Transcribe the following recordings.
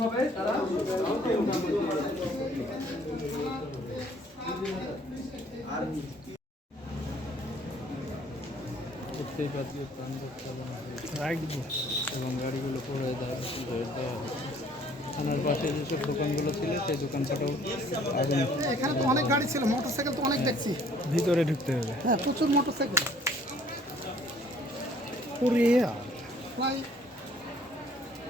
হবে তারা দেখতেই পাচ্ছি প্রাণ রাখব এবং গাড়িগুলো পড়ে দেওয়া দেওয়া থানার পাশে যেসব দোকানগুলো ছিল সেই দোকানপাটও আগুন এখানে তো অনেক গাড়ি ছিল মোটরসাইকেল তো অনেক দেখছি। ভিতরে ঢুকতে হবে। হ্যাঁ প্রচুর মোটরসাইকেল। প্রায়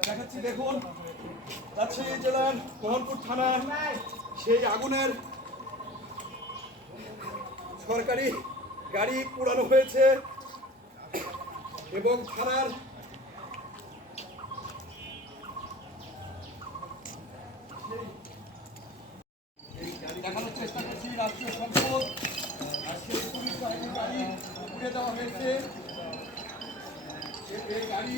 দেখাচ্ছি দেখুন। জেলার সেই আগুনের সরকারি গাড়ি পোড়ানো হয়েছে এবং থানার দেখানোর চেষ্টা করছি রাষ্ট্রীয় সম্পদ আর সেই পুলিশ বাহিনীর গাড়ি উঠে দেওয়া হয়েছে। এই গাড়ি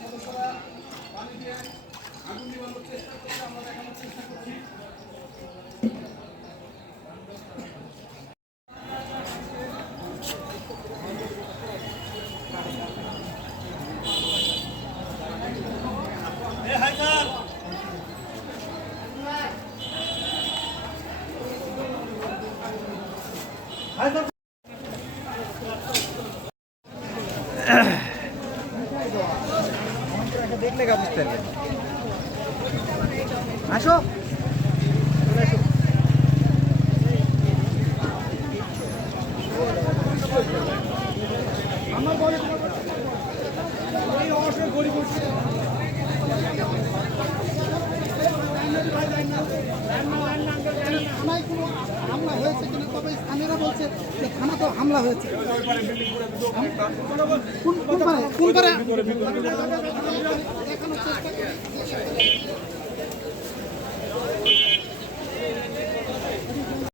সদস্যরা পানি দিয়ে আগুন নিবানোর চেষ্টা করছে, আমরা দেখানোর চেষ্টা করছি। দেখলে গা আসো থানায় কোনো হামলা হয়েছে কিনা তবে বলছে যে থানা তো হামলা হয়েছে। কোন পারে কোন পারে দেখানোর চেষ্টা